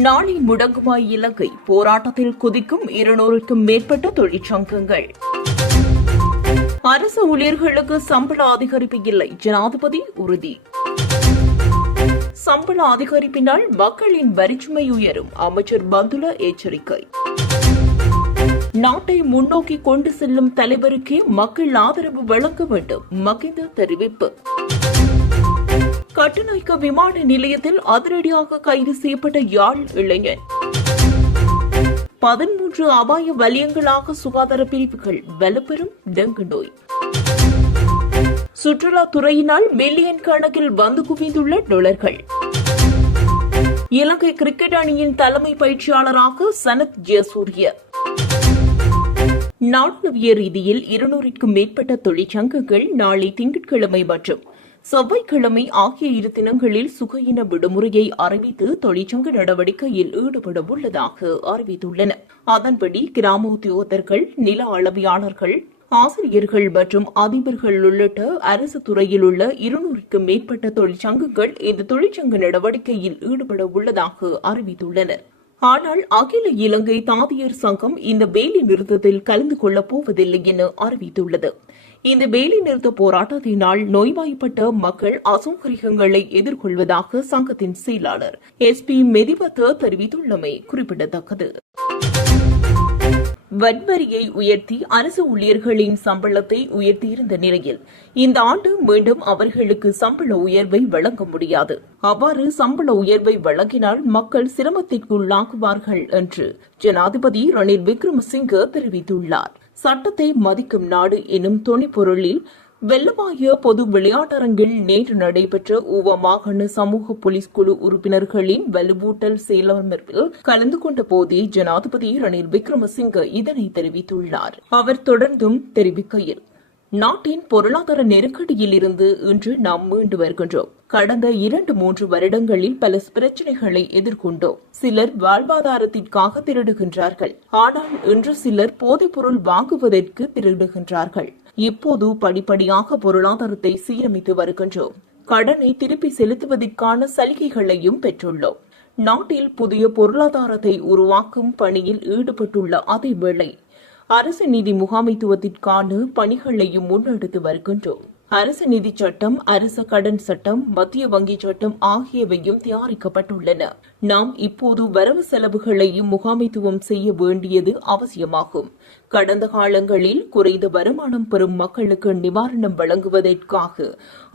நாளை முடங்குமா இலங்கை? போராட்டத்தில் குதிக்கும் 200க்கும் மேற்பட்ட தொழிற்சங்கங்கள். அரசு ஊழியர்களுக்கு சம்பள அதிகரிப்பு இல்லை, ஜனாதிபதி உறுதி. சம்பள அதிகரிப்பினால் மக்களின் வரிச்சுமை உயரும், அமைச்சர் பந்துல எச்சரிக்கை. நாட்டை முன்னோக்கி கொண்டு செல்லும் தலைவருக்கே மக்கள் ஆதரவு வழங்க வேண்டும், மகிந்த தெரிவிப்பு. கட்டுநாயக்க விமான நிலையத்தில் அதிரடியாக கைது செய்யப்பட்ட யாழ் இளைஞன். 13 அபாய வலயங்களாக சுகாதார பிரிவுகள், வலுப்பெறும் டெங்கு நோய். சுற்றுலாத்துறையினால் மில்லியன் கணக்கில் வந்து குவிந்துள்ள டாலர்கள். இலங்கை கிரிக்கெட் அணியின் தலைமை பயிற்சியாளராக சனத் ஜெயசூரிய. நாடளாவிய ரீதியில் 200க்கும் மேற்பட்ட தொழிற்சங்கங்கள் நாளை திங்கட்கிழமை மற்றும் செவ்வாய்க்கிழமை ஆகிய 2 தினங்களில் சுகையின விடுமுறையை அறிவித்து தொழிற்சங்க நடவடிக்கையில் ஈடுபட உள்ளதாக அறிவித்துள்ளன. அதன்படி கிராம உத்தியோகத்தர்கள், நில அளவியாளர்கள், ஆசிரியர்கள் மற்றும் அதிபர்கள் உள்ளிட்ட அரசு துறையில் உள்ள 200க்கும் மேற்பட்ட தொழிற்சங்கங்கள் இந்த தொழிற்சங்க நடவடிக்கையில் ஈடுபட உள்ளதாக அறிவித்துள்ளனர். ஆனால் அகில இலங்கை தாதியர் சங்கம் இந்த வேலை நிறுத்தத்தில் கலந்து கொள்ளப் போவதில்லை என அறிவித்துள்ளது. இந்த வேலை நிறுத்த போராட்டத்தினால் நோய்வாய்ப்பட்ட மக்கள் அசௌகரியங்களை எதிர்கொள்வதாக சங்கத்தின் செயலாளர் SP மெதிவத்த தெரிவித்துள்ளமை குறிப்பிடத்தக்கது. வட்வரியை உயர்த்தி அரசு ஊழியர்களின் சம்பளத்தை உயர்த்தியிருந்த நிலையில் இந்த ஆண்டு மீண்டும் அவர்களுக்கு சம்பள உயர்வை வழங்க முடியாது. அவ்வாறு சம்பள உயர்வை வழங்கினால் மக்கள் சிரமத்திற்குள்ளாகுவார்கள் என்று ஜனாதிபதி ரணில் விக்ரமசிங்கே தெரிவித்துள்ளார். சட்டத்தை மதிக்கும் நாடு எனும் தொனிப்பொருளில் வெள்ளவாய பொது விளையாட்டரங்கில் நேற்று நடைபெற்ற ஊவா மாகாண சமூக போலீஸ் குழு உறுப்பினர்களின் வலுவூட்டல் செயலமர்வில் கலந்து கொண்ட போதே ஜனாதிபதி ரணில் விக்ரமசிங்கே இதனை தெரிவித்துள்ளார். அவர் தொடர்ந்தும் தெரிவிக்கையில், நாட்டின் பொருளாதார நெருக்கடியில் இருந்து இன்று நாம் மீண்டு வருகின்றோம். கடந்த 2-3 வருடங்களில் பல பிரச்சினைகளை எதிர்கொண்டோம். சிலர் வாழ்வாதாரத்திற்காக திருடுகின்றார்கள். ஆனால் இன்று சிலர் போதைப்பொருள் வாங்குவதற்கு திருடுகின்றார்கள். இப்போது படிப்படியாக பொருளாதாரத்தை சீரமைத்து வருகின்றோம். கடனை திருப்பி செலுத்துவதற்கான சலுகைகளையும் பெற்றுள்ளோம். நாட்டில் புதிய பொருளாதாரத்தை உருவாக்கும் பணியில் ஈடுபட்டுள்ள அதேவேளை அரசு நிதி முகாமைத்துவத்திற்கான பணிகளையும் முன்னெடுத்து வருகின்றோம். அரசு நிதி சட்டம், அரச கடன் சட்டம், மத்திய வங்கி சட்டம் ஆகியவையும் தயாரிக்கப்பட்டுள்ளன. நாம் இப்போது வரவு செலவுகளையும் முகாமைத்துவம் செய்ய வேண்டியது அவசியமாகும். கடந்த காலங்களில் குறைந்த வருமானம் பெறும் மக்களுக்கு நிவாரணம் வழங்குவதற்காக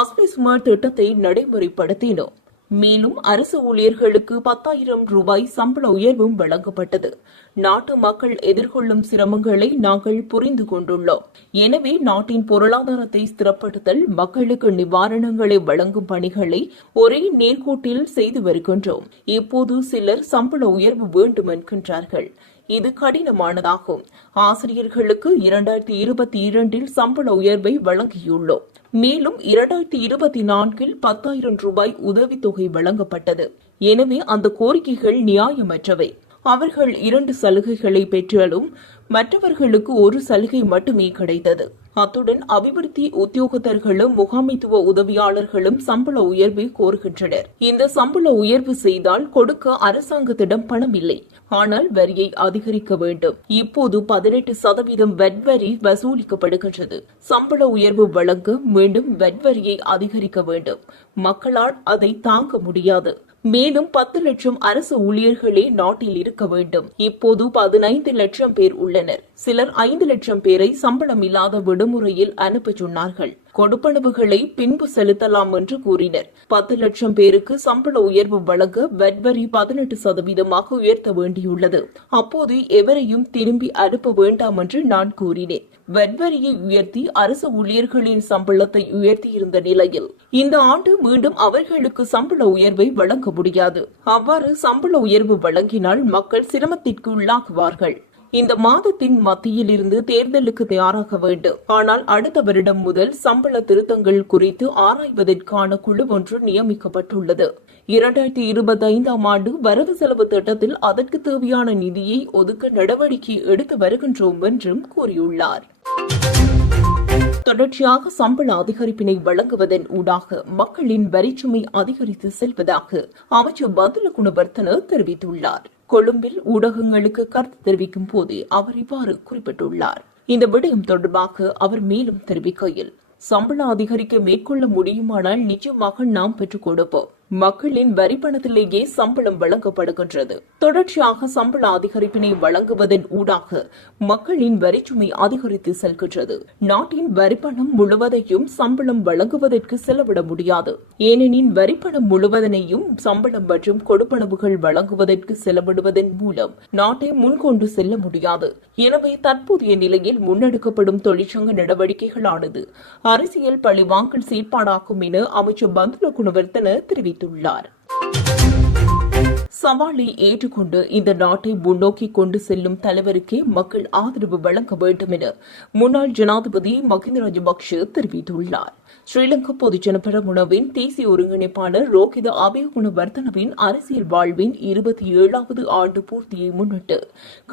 ஆஸ்பிஸ்மர் திட்டத்தை நடைமுறைப்படுத்தினோம். மேலும் அரசு ஊழியர்களுக்கு 10,000 ரூபாய் சம்பள உயர்வும் வழங்கப்பட்டது. நாட்டு மக்கள் எதிர்கொள்ளும் சிரமங்களை நாங்கள் புரிந்து கொண்டுள்ளோம். எனவே நாட்டின் பொருளாதாரத்தை ஸ்திரப்படுத்தல், மக்களுக்கு நிவாரணங்களை வழங்கும் பணிகளை ஒரே நேர்கோட்டில் செய்து வருகின்றோம். இப்போது சிலர் சம்பள உயர்வு வேண்டும் என்கின்றார்கள். இது கடினமானதாகும். ஆசிரியர்களுக்கு 2022 சம்பள உயர்வை வழங்கியுள்ளோம். மேலும் 2024 10,000 ரூபாய் உதவித்தொகை வழங்கப்பட்டது. எனவே அந்த கோரிக்கைகள் நியாயமற்றவை. அவர்கள் 2 சலுகைகளை பெற்றாலும் மற்றவர்களுக்கு 1 சலுகை மட்டுமே கிடைத்தது. அத்துடன் அபிவிருத்தி உத்தியோகத்தர்களும் முகாமைத்துவ உதவியாளர்களும் சம்பள உயர்வை கோருகின்றனர். இந்த சம்பள உயர்வு செய்தால் கொடுக்க அரசாங்கத்திடம் பணம் இல்லை. ஆனால் வரியை அதிகரிக்க வேண்டும். இப்போது 18% வட் வரி வசூலிக்கப்படுகின்றது. சம்பள உயர்வு வழங்க மீண்டும் வட் வரியை அதிகரிக்க வேண்டும். மக்களால் அதை தாங்க முடியாது. மேலும் 10 லட்சம் அரசு ஊழியர்களே நாட்டில் இருக்க வேண்டும். இப்போது 15 லட்சம் பேர் உள்ளனர். சிலர் 5 லட்சம் பேரை சம்பளம் இல்லாத விடுமுறையில் அனுப்ப சொன்னார்கள். கொடுப்பனவுகளை பின்பு செலுத்தலாம் என்று கூறினர். 10 லட்சம் பேருக்கு சம்பள உயர்வு வழங்க வட் வரி 18% உயர்த்த வேண்டியுள்ளது. அப்போது எவரையும் திரும்பி அனுப்ப வேண்டாம் என்று நான் கூறினேன். வட் வரியை உயர்த்தி அரசு ஊழியர்களின் சம்பளத்தை உயர்த்தியிருந்த நிலையில் இந்த ஆண்டு மீண்டும் அவர்களுக்கு சம்பள உயர்வை வழங்க முடியாது. அவ்வாறு சம்பள உயர்வு வழங்கினால் மக்கள் சிரமத்திற்கு உள்ளாகுவார்கள். இந்த மாதத்தின் மத்தியில் இருந்து தேர்தலுக்கு தயாராக வேண்டும். ஆனால் அடுத்த வருடம் முதல் சம்பள திருத்தங்கள் குறித்து ஆராய்வதற்கான குழு ஒன்று நியமிக்கப்பட்டுள்ளது. 2025ஆம் ஆண்டு வரவு செலவு திட்டத்தில் அதற்கு தேவையான நிதியை ஒதுக்க நடவடிக்கை எடுத்து வருகின்றோம் என்றும் கூறியுள்ளார். தொடர்ச்சியாக சம்பள அதிகரிப்பினை வழங்குவதன் ஊடாக மக்களின் வரிச்சுமை அதிகரித்து செல்வதாக அமைச்சர் பந்துல குணவர்த்தன தெரிவித்துள்ளார். கொழும்பில் ஊடகங்களுக்கு கருத்து தெரிவிக்கும் போதே அவர் இவ்வாறு குறிப்பிட்டுள்ளார். இந்த விடயம் தொடர்பாக அவர் மேலும் தெரிவிக்கையில், சம்பள அதிகரிக்க மேற்கொள்ள முடியுமானால் நிச்சயமாக நாம் பெற்றுக் கொடுப்போம். மக்களின் வரி பணத்திலேயே சம்பளம் வழங்கப்படுகின்றது. தொடர்ச்சியாக சம்பள அதிகரிப்பினை வழங்குவதன் ஊடாக மக்களின் வரிச்சுமை அதிகரித்து செல்கின்றது. நாட்டின் வரிப்பணம் முழுவதையும் சம்பளம் வழங்குவதற்கு செலவிட முடியாது. ஏனெனில் வரிப்பணம் முழுவதனையும் சம்பளம் மற்றும் கொடுப்பனவுகள் வழங்குவதற்கு செலவிடுவதன் மூலம் நாட்டை முன்கொண்டு செல்ல முடியாது. எனவே தற்போதைய நிலையில் முன்னெடுக்கப்படும் தொழிற்சங்க நடவடிக்கைகளானது அரசியல் பழிவாங்கல் செயற்பாடாகும் என அமைச்சர் பந்துல குணவர்த்தன தெரிவித்தார். சவாலை ஏற்றுக்கொண்டு இந்த நாட்டை முன்னோக்கி கொண்டு செல்லும் தலைவருக்கே மக்கள் ஆதரவு வழங்க வேண்டும் என முன்னாள் ஜனாதிபதி மஹிந்த ராஜபக்ஷ தெரிவித்துள்ளார். ஸ்ரீலங்கா பொதுஜன பெரமுனவின் தேசிய ஒருங்கிணைப்பாளர் ரோஹித அபேகுணவர்தனவின் அரசியல் வாழ்வின் 27வது ஆண்டு பூர்த்தியை முன்னிட்டு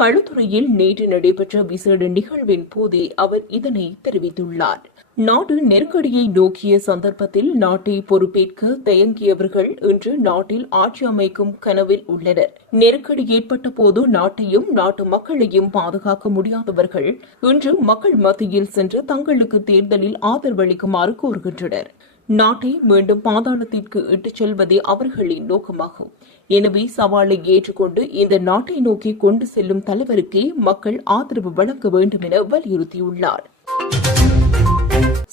களுத்துறையில் நேற்று நடைபெற்ற விசேட நிகழ்வின் போதே அவர் இதனை தெரிவித்துள்ளார். நாடு நெருக்கடியை நோக்கிய சந்தர்ப்பத்தில் நாட்டை பொறுப்பேற்க தயங்கியவர்கள் இன்று நாட்டில் ஆட்சி அமைக்கும் கனவில் உள்ளனர். நெருக்கடி ஏற்பட்ட போது நாட்டையும் நாட்டு மக்களையும் பாதுகாக்க முடியாதவர்கள் இன்று மக்கள் மத்தியில் சென்று தங்களுக்கு தேர்தலில் ஆதரவளிக்குமாறு கோருகின்றனர். நாட்டை மீண்டும் பாதாளத்திற்கு இட்டுச் செல்வதே அவர்களின் நோக்கமாகும். எனவே சவாலை ஏற்றுக்கொண்டு இந்த நாட்டை நோக்கி கொண்டு செல்லும் தலைவருக்கே மக்கள் ஆதரவு வழங்க வேண்டும் என வலியுறுத்தியுள்ளார்.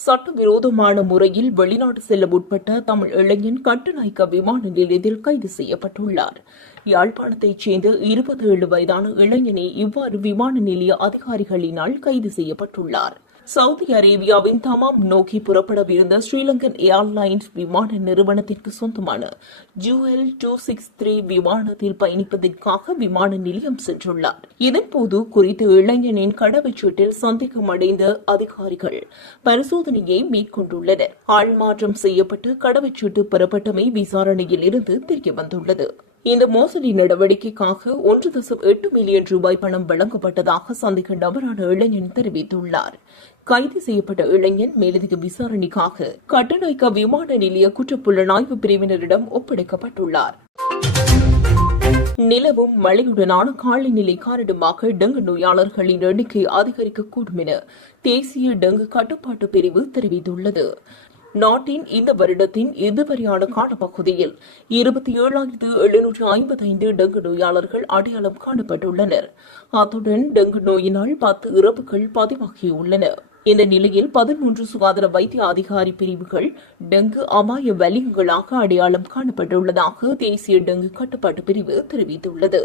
சட்டவிரோதமான முறையில் வெளிநாடு செல்ல முற்பட்ட தமிழ் இளைஞன் கட்டுநாயக்க விமான நிலையத்தில் கைது செய்யப்பட்டுள்ளார். யாழ்ப்பாணத்தைச் சேர்ந்த 27 வயதான இளைஞனே இவ்வாறு விமான நிலைய அதிகாரிகளினால் கைது செய்யப்பட்டுள்ளார். சவுதி அரேபியாவின் தமாம் நோக்கி புறப்படவிருந்த ஸ்ரீலங்கன் ஏர்லைன்ஸ் விமான நிறுவனத்திற்கு சொந்தமான ஜூஎல் 263 விமானத்தில் பயணிப்பதற்காக விமான நிலையம் சென்றுள்ளார். இதன்போது குறித்த இளைஞனின் கடவுச்சீட்டில் சந்தேகமடைந்த அதிகாரிகள் பரிசோதனையை மேற்கொண்டுள்ளனர். ஆள்மாற்றம் செய்யப்பட்டு கடவுச்சீட்டு பெறப்பட்டமை விசாரணையில் இருந்து தெரியவந்துள்ளது. இந்த மோசடி நடவடிக்கைக்காக 1.8 மில்லியன் ரூபாய் பணம் வழங்கப்பட்டதாக சந்தேக நபரான இளைஞன் தெரிவித்துள்ளார். கைது செய்யப்பட்ட இளைஞன் மேலதிக விசாரணைக்காக கட்டுநாயக்க விமான நிலைய குற்றப்புலனாய்வு பிரிவினரிடம் ஒப்படைக்கப்பட்டுள்ளார். நிலவும் மழையுடனான காலநிலை காரணமாக டெங்கு நோயாளர்களின் எண்ணிக்கை அதிகரிக்கக்கூடும் என தேசிய டெங்கு கட்டுப்பாட்டு பிரிவு தெரிவித்துள்ளது. நாட்டின் இந்த வருடத்தின் இதுவரையான காலப்பகுதியில் 27,755 டெங்கு நோயாளர்கள் அடையாளம் காணப்பட்டுள்ளனர். அத்துடன் டெங்கு நோயினால் 10 இறப்புகள் பதிவாகியுள்ளன. இந்த நிலையில் 13 சுகாதார வைத்திய அதிகாரி பிரிவுகள் டெங்கு அபாய வலயங்களாக அடையாளம் காணப்பட்டுள்ளதாக தேசிய டெங்கு கட்டுப்பாட்டு பிரிவு தெரிவித்துள்ளது.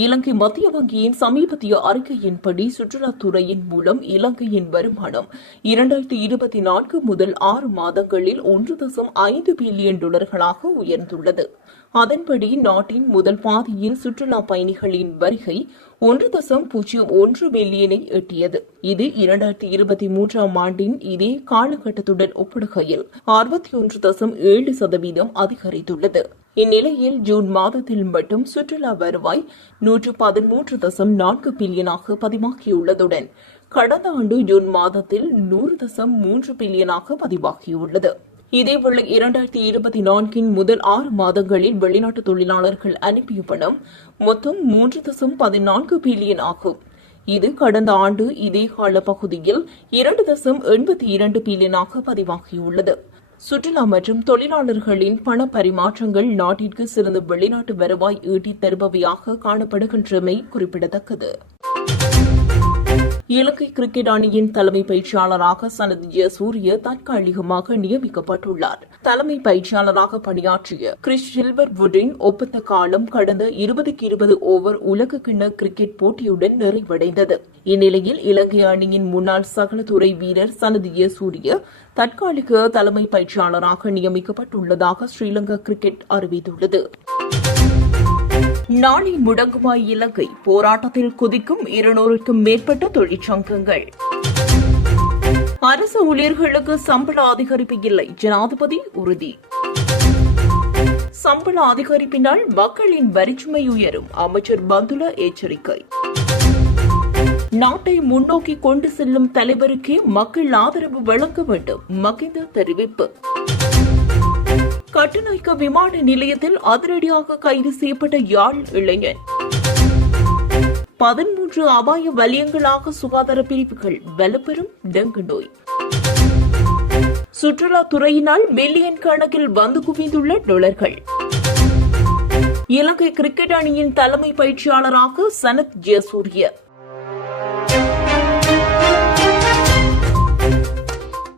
இலங்கை மத்திய வங்கியின் சமீபத்திய அறிக்கையின்படி சுற்றுலாத்துறையின் மூலம் இலங்கையின் வருமானம் 2024 முதல் 6 மாதங்களில் 1.5 பில்லியன் டாலர்களாக உயர்ந்துள்ளது. அதன்படி நாட்டின் முதல் பாதியில் சுற்றுலா பயணிகளின் வருகை 1.01 பில்லியனை எட்டியது. இது 2023 ஆண்டின் இதே காலகட்டத்துடன் ஒப்பிடுகையில் 61.7% அதிகரித்துள்ளது. இந்நிலையில் ஜூன் மாதத்தில் மட்டும் சுற்றுலா வருவாய் 113.4 பில்லியனாக பதிவாகியுள்ளதுடன் கடந்த ஆண்டு ஜூன் மாதத்தில் 100.3 பில்லியனாக பதிவாகியுள்ளது. இதேவேளை 2024 முதல் 6 மாதங்களில் வெளிநாட்டு தொழிலாளர்கள் அனுப்பிய பணம் மொத்தம் 3.14 பில்லியன் ஆகும். இது கடந்த ஆண்டு இதே கால பகுதியில் 2.82 பில்லியனாக பதிவாகியுள்ளது. சுற்றுலா மற்றும் தொழிலாளர்களின் பண பரிமாற்றங்கள் நாட்டிற்கு சிறந்த வெளிநாட்டு வருவாய் ஈட்டித் தருபவையாக காணப்படுகின்றமை குறிப்பிடத்தக்கது. இலங்கை கிரிக்கெட் அணியின் தலைமை பயிற்சியாளராக சனத் ஜெயசூரிய தற்காலிகமாக நியமிக்கப்பட்டுள்ளார். தலைமை பயிற்சியாளராக பணியாற்றிய கிறிஸ் சில்வர்வுட்டின் ஒப்பந்த காலம் கடந்த 20 ஓவர் உலகக்கிண்ண கிரிக்கெட் போட்டியுடன் நிறைவடைந்தது. இந்நிலையில் இலங்கை அணியின் முன்னாள் சகலத்துறை வீரர் சனத் ஜெயசூரிய தற்காலிக தலைமை பயிற்சியாளராக நியமிக்கப்பட்டுள்ளதாக ஸ்ரீலங்கா கிரிக்கெட் அறிவித்துள்ளது. நாளை முடங்குமா இலங்கை, போராட்டத்தில் குதிக்கும் 200க்கும் மேற்பட்ட தொழிற்சங்கங்கள். அரசு ஊழியர்களுக்கு சம்பள அதிகரிப்பு இல்லை, ஜனாதிபதி உறுதி. சம்பள அதிகரிப்பினால் மக்களின் வரிச்சுமை உயரும், அமைச்சர் பந்துல எச்சரிக்கை. நாட்டை முன்னோக்கி கொண்டு செல்லும் தலைவருக்கே மக்கள் ஆதரவு வழங்க வேண்டும், மகிந்த தெரிவிப்பு. கட்டுநாயக்க விமான நிலையத்தில் அதிரடியாக கைது செய்யப்பட்ட யாழ் இளைஞன். 13 அபாய வலயங்களாக சுகாதார பிரிவுகள், வலுப்பெறும் டெங்கு நோய். சுற்றுலாத்துறையினால் மில்லியன் கணக்கில் வந்து குவிந்துள்ள டாலர்கள். இலங்கை கிரிக்கெட் அணியின் தலைமை பயிற்சியாளராக சனத் ஜெயசூரிய.